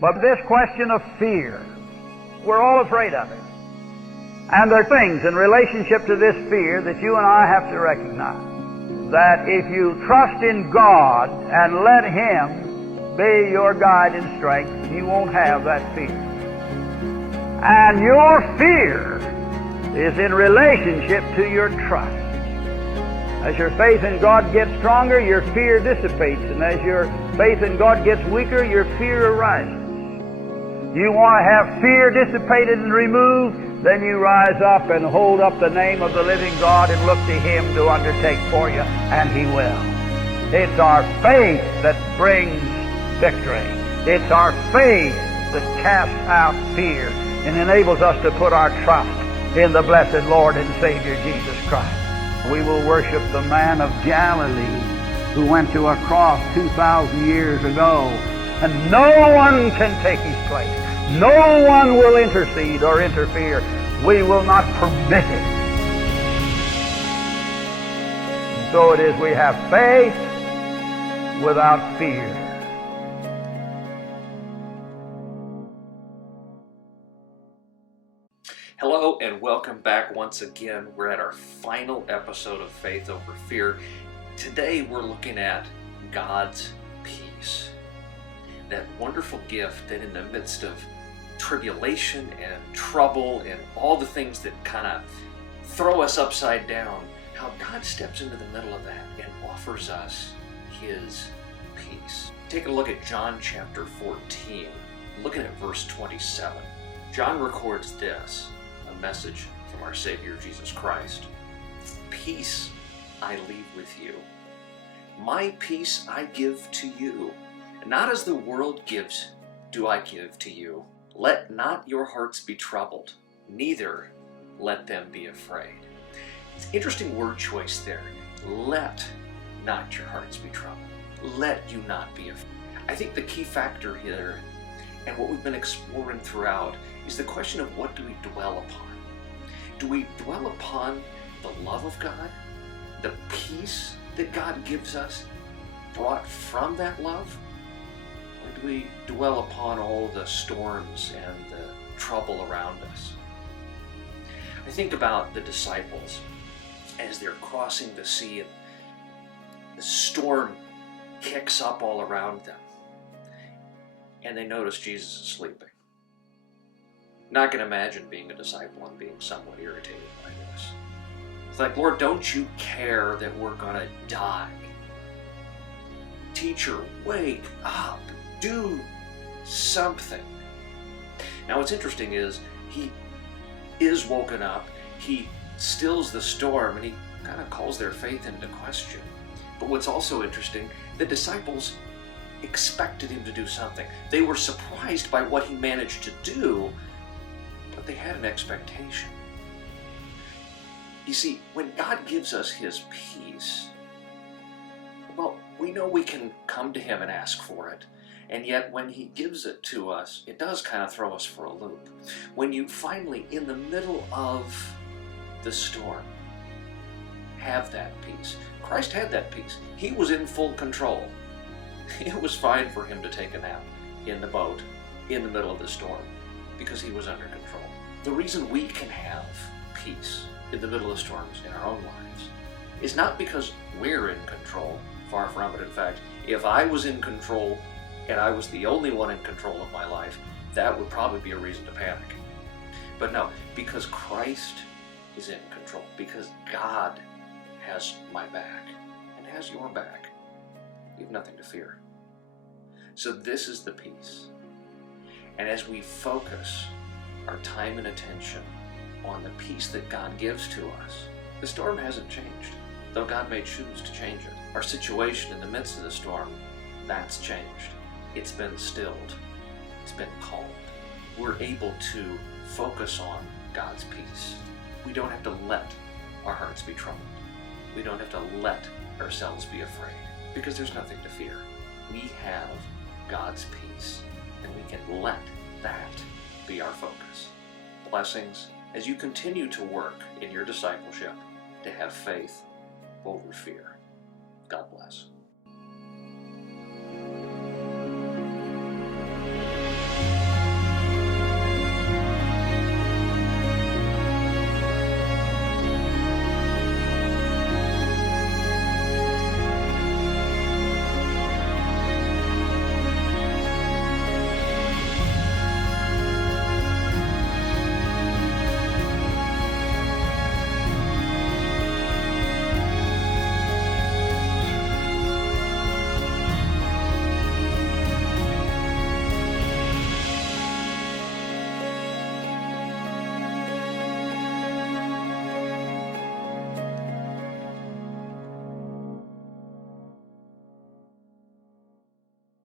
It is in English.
But this question of fear, we're all afraid of it. And there are things in relationship to this fear that you and I have to recognize. That if you trust in God and let Him be your guide and strength, you won't have that fear. And your fear is in relationship to your trust. As your faith in God gets stronger, your fear dissipates. And as your faith in God gets weaker, your fear arises. You want to have fear dissipated and removed, then you rise up and hold up the name of the living God and look to Him to undertake for you, and He will. It's our faith that brings victory. It's our faith that casts out fear and enables us to put our trust in the blessed Lord and Savior Jesus Christ. We will worship the man of Galilee who went to a cross 2,000 years ago, and no one can take His place. No one will intercede or interfere. We will not permit it. So it is we have faith without fear. Hello and welcome back once again. We're at our final episode of Faith Over Fear. Today we're looking at God's peace. That wonderful gift that in the midst of tribulation and trouble and all the things that kind of throw us upside down, how God steps into the middle of that and offers us His peace. Take a look at John chapter 14, looking at verse 27. John records this, a message from our Savior Jesus Christ. Peace I leave with you. My peace I give to you. Not as the world gives, do I give to you. Let not your hearts be troubled, neither let them be afraid. It's an interesting word choice there. Let not your hearts be troubled. Let you not be afraid. I think the key factor here, and what we've been exploring throughout, is the question of what do we dwell upon? Do we dwell upon the love of God, the peace that God gives us, brought from that love? Or do we dwell upon all the storms and the trouble around us? I think about the disciples as they're crossing the sea and the storm kicks up all around them. And they notice Jesus is sleeping. Not going to imagine being a disciple and being somewhat irritated by this. It's like, Lord, don't you care that we're going to die? Teacher, wake up. Do something. Now what's interesting is he is woken up, he stills the storm, and he kind of calls their faith into question. But what's also interesting, the disciples expected him to do something. They were surprised by what he managed to do, but they had an expectation. You see, when God gives us His peace, well, we know we can come to Him and ask for it. And yet when He gives it to us, it does kind of throw us for a loop. When you finally, in the middle of the storm, have that peace. Christ had that peace. He was in full control. It was fine for Him to take a nap in the boat in the middle of the storm because He was under control. The reason we can have peace in the middle of storms in our own lives is not because we're in control. Far from it. In fact, if I was in control and I was the only one in control of my life, that would probably be a reason to panic. But no, because Christ is in control, because God has my back and has your back, you have nothing to fear. So this is the peace. And as we focus our time and attention on the peace that God gives to us, the storm hasn't changed, though God may choose to change it. Our situation in the midst of the storm, that's changed. It's been stilled. It's been calmed. We're able to focus on God's peace. We don't have to let our hearts be troubled. We don't have to let ourselves be afraid, because there's nothing to fear. We have God's peace, and we can let that be our focus. Blessings as you continue to work in your discipleship to have faith over fear. God bless.